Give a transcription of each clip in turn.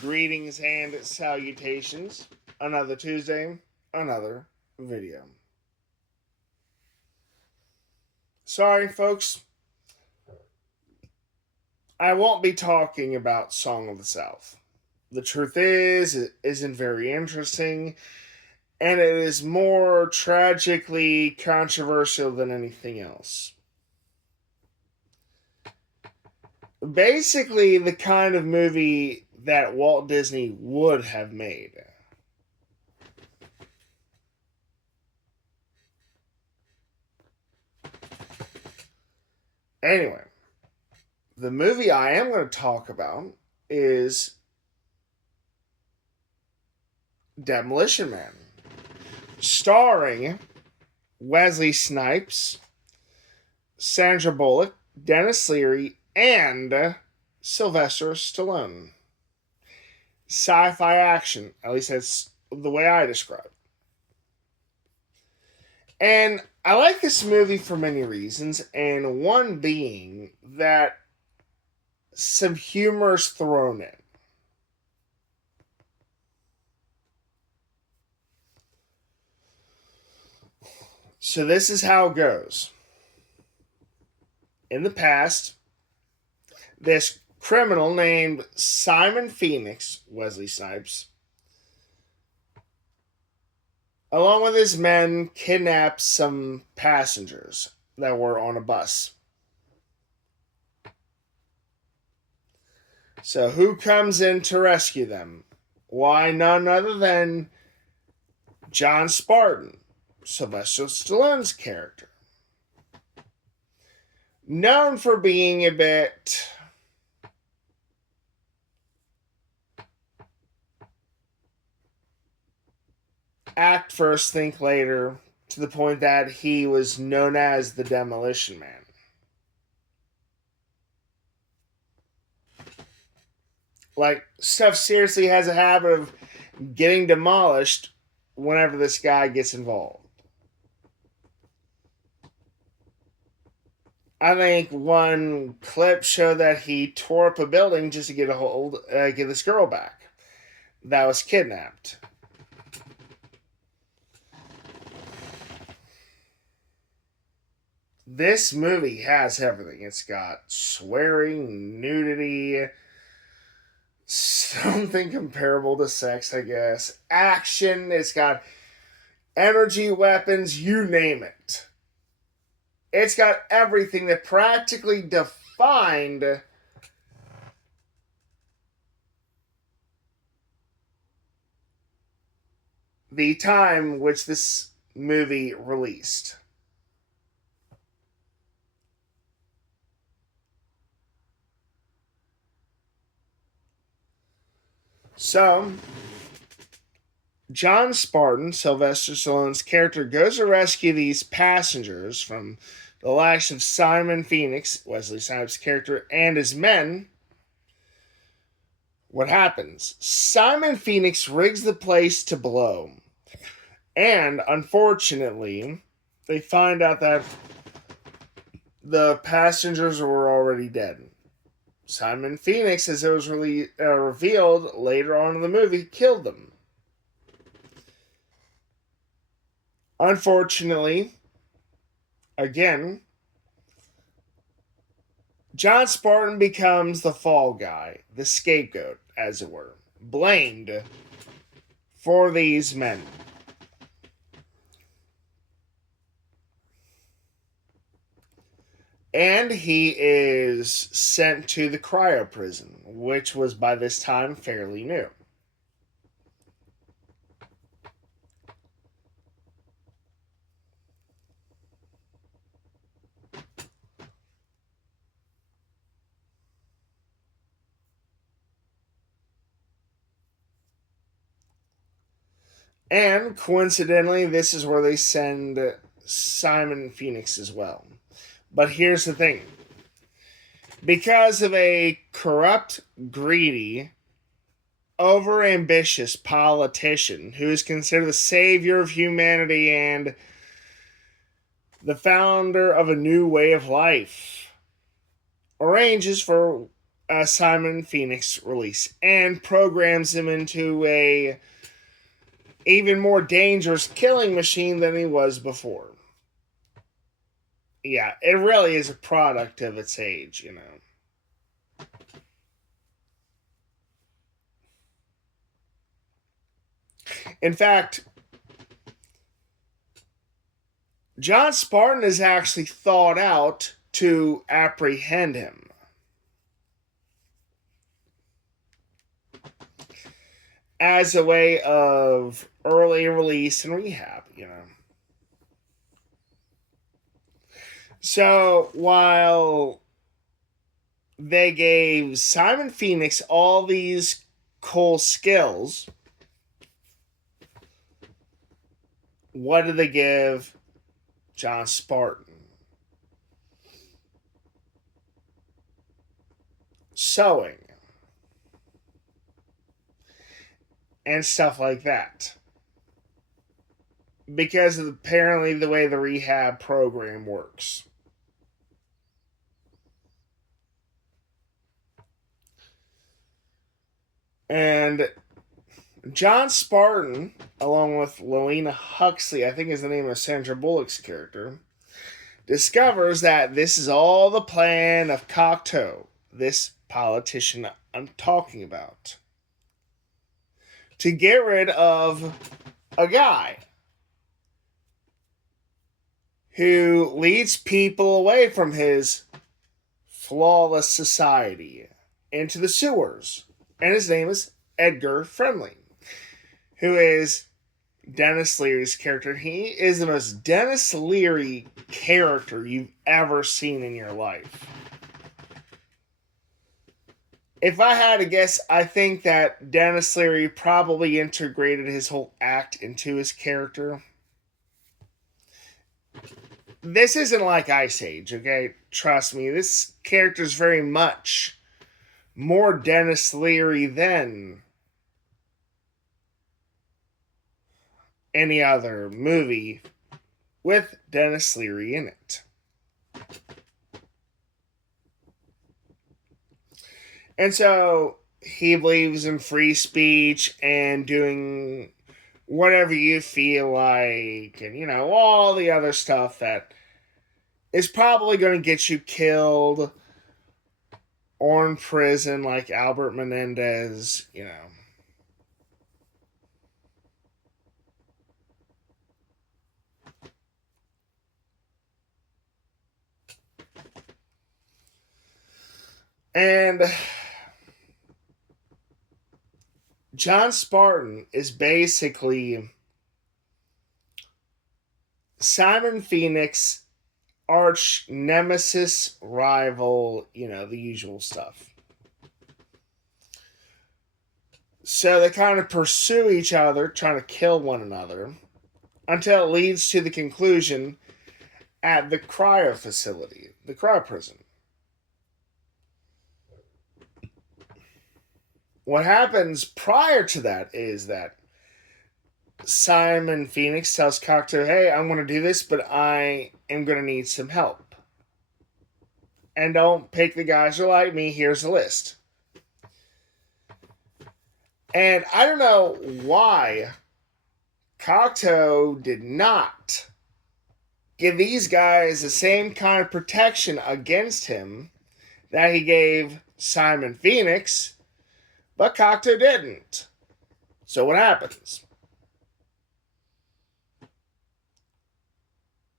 Greetings and salutations. Another Tuesday, another video. Sorry, folks, I won't be talking about Song of the South. The truth is, it isn't very interesting, and it is more tragically controversial than anything else. Basically, the kind of movie that Walt Disney would have made. Anyway, the movie I am going to talk about is Demolition Man, starring Wesley Snipes, Sandra Bullock, Dennis Leary, and Sylvester Stallone. Sci-fi action, at least that's the way I describe it. And I like this movie for many reasons, and one being that some humor is thrown in. So this is how it goes. In the past, this criminal named Simon Phoenix, Wesley Snipes, along with his men, kidnapped some passengers that were on a bus. So who comes in to rescue them? Why, none other than John Spartan, Sylvester Stallone's character. Known for being a bit act first, think later, to the point that he was known as the Demolition Man. Like, stuff seriously has a habit of getting demolished whenever this guy gets involved. I think one clip showed that he tore up a building just to get this girl back that was kidnapped. This movie has everything. It's got swearing, nudity, something comparable to sex, I guess. Action, it's got energy weapons, you name it. It's got everything that practically defined the time which this movie released. So, John Spartan, Sylvester Stallone's character, goes to rescue these passengers from the likes of Simon Phoenix, Wesley Snipes' character, and his men. What happens? Simon Phoenix rigs the place to blow. And, unfortunately, they find out that the passengers were already dead. Simon Phoenix, as it was revealed later on in the movie, killed them. Unfortunately, again, John Spartan becomes the fall guy, the scapegoat, as it were, blamed for these men. And he is sent to the cryo prison, which was by this time fairly new. And coincidentally, this is where they send Simon Phoenix as well. But here's the thing. Because of a corrupt, greedy, overambitious politician who is considered the savior of humanity and the founder of a new way of life, arranges for Simon Phoenix release and programs him into a even more dangerous killing machine than he was before. Yeah, it really is a product of its age, you know. In fact, John Spartan is actually thought out to apprehend him. As a way of early release and rehab, you know. So while they gave Simon Phoenix all these cool skills, what did they give John Spartan? Sewing. And stuff like that. Because of apparently the way the rehab program works. And John Spartan, along with Lilina Huxley, I think is the name of Sandra Bullock's character, discovers that this is all the plan of Cocteau, this politician I'm talking about, to get rid of a guy who leads people away from his flawless society into the sewers. And his name is Edgar Friendly, who is Dennis Leary's character. He is the most Dennis Leary character you've ever seen in your life. If I had to guess, I think that Dennis Leary probably integrated his whole act into his character. This isn't like Ice Age, okay? Trust me, this character is very much more Dennis Leary than any other movie with Dennis Leary in it. And so he believes in free speech and doing whatever you feel like, and, you know, all the other stuff that is probably going to get you killed or in prison like Albert Menendez, you know. And John Spartan is basically Simon Phoenix arch nemesis rival, you know, the usual stuff. So they kind of pursue each other, trying to kill one another, until it leads to the conclusion at the cryo facility, the cryo prison. What happens prior to that is that Simon Phoenix tells Cocteau, hey, I'm going to do this, but I am going to need some help. And don't pick the guys who like me, here's a list. And I don't know why Cocteau did not give these guys the same kind of protection against him that he gave Simon Phoenix, but Cocteau didn't. So what happens?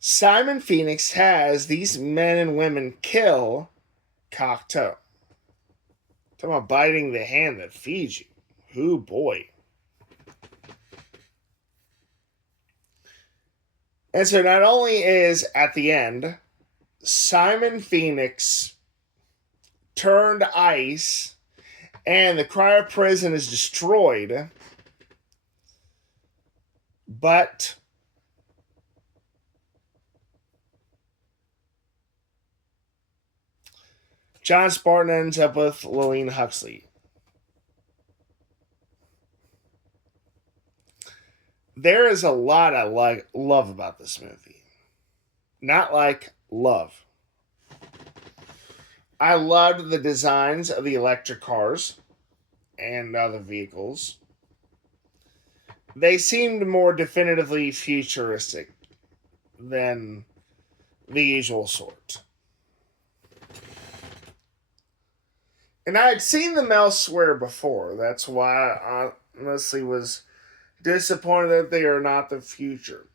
Simon Phoenix has these men and women kill Cocteau. Talking about biting the hand that feeds you. Ooh, boy. And so not only is, at the end, Simon Phoenix turned ice and the cryo prison is destroyed, but John Spartan ends up with Lillian Huxley. There is a lot I love about this movie. Not like love. I loved the designs of the electric cars and other vehicles. They seemed more definitively futuristic than the usual sort. And I had seen them elsewhere before. That's why I honestly was disappointed that they are not the future.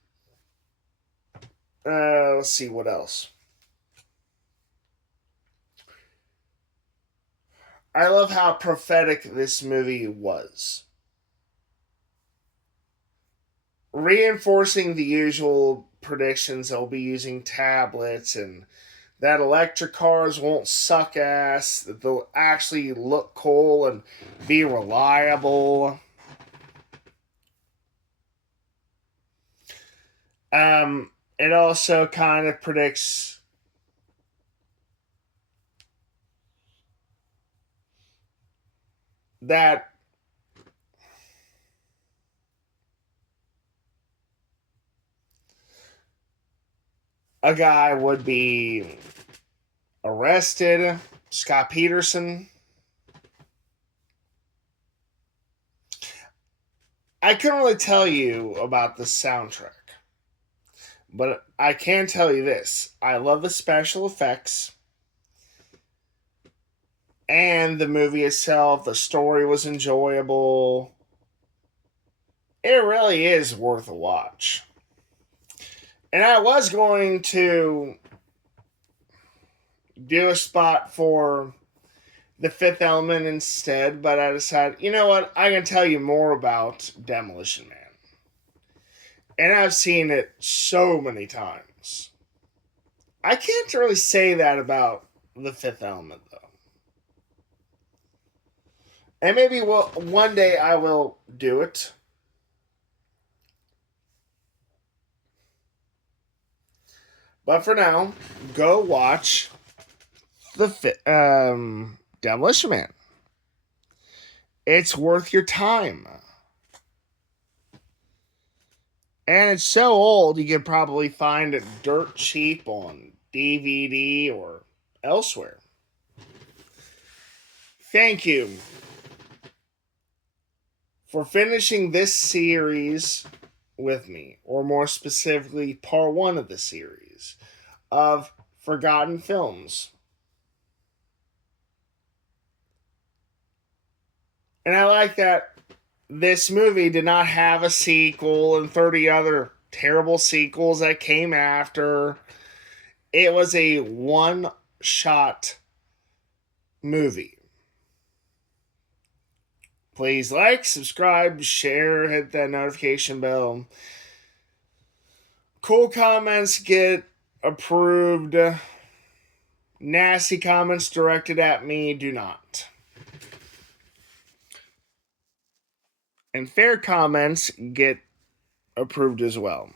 Let's see what else. I love how prophetic this movie was. Reinforcing the usual predictions they'll be using tablets and that electric cars won't suck ass, that they'll actually look cool and be reliable. It also kind of predicts that a guy would be arrested, Scott Peterson. I couldn't really tell you about the soundtrack, but I can tell you this. I love the special effects and the movie itself. The story was enjoyable. It really is worth a watch. And I was going to do a spot for The Fifth Element instead, but I decided, you know what? I can tell you more about Demolition Man. And I've seen it so many times. I can't really say that about The Fifth Element, though. And maybe one day I will do it. But for now, go watch Demolition Man. It's worth your time. And it's so old you can probably find it dirt cheap on DVD or elsewhere. Thank you for finishing this series with me, or more specifically, part one of the series of Forgotten Films. And I like that this movie did not have a sequel and 30 other terrible sequels that came after. It was a one shot movie. Please like, subscribe, share, hit that notification bell. Cool comments get approved. Nasty comments directed at me do not. And fair comments get approved as well.